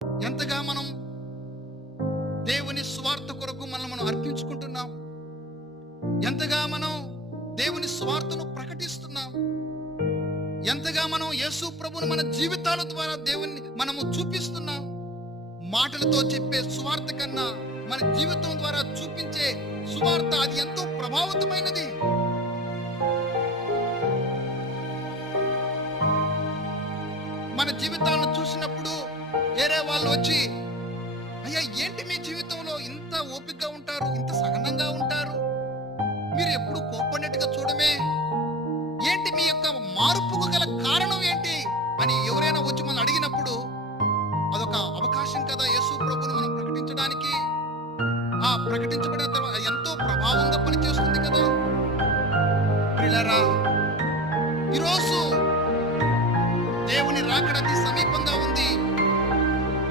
ఎంతగా మనం దేవుని స్వార్థ కొరకు మనం అర్పించుకుంటున్నాం, ఎంతగా మనం దేవుని స్వార్థను ప్రకటిస్తున్నాం, ఎంతగా మనం యేసు ప్రభువును మన జీవితాల ద్వారా దేవుని మనము చూపిస్తున్నాం. మాటలతో చెప్పే సువార్త కన్నా మన జీవితం ద్వారా చూపించే సువార్త అది ఎంతో ప్రభావితమైనది. మన జీవితాలను చూసినప్పుడు వేరే వాళ్ళు వచ్చి, అయ్యా ఏంటి మీ జీవితంలో ఇంత ఓపికగా ఉంటారు, ఇంత సహనంగా ఉంటారు, మీరు ఎప్పుడు కోపడినట్టుగా చూడమే, ఏంటి మీ యొక్క మార్పుకు గల కారణం ఏంటి అని ఎవరైనా వచ్చి మనం అడిగినప్పుడు అదొక అవకాశం కదా యేసు ప్రభువును మనం ప్రకటించడానికి. ఆ ప్రకటించబడిన తర్వాత ఎంతో ప్రభావంగా పనిచేస్తుంది కదా. ప్రియులారా, ఈరోజు దేవుని రాకడ అతి సమీపంగా ఉంది.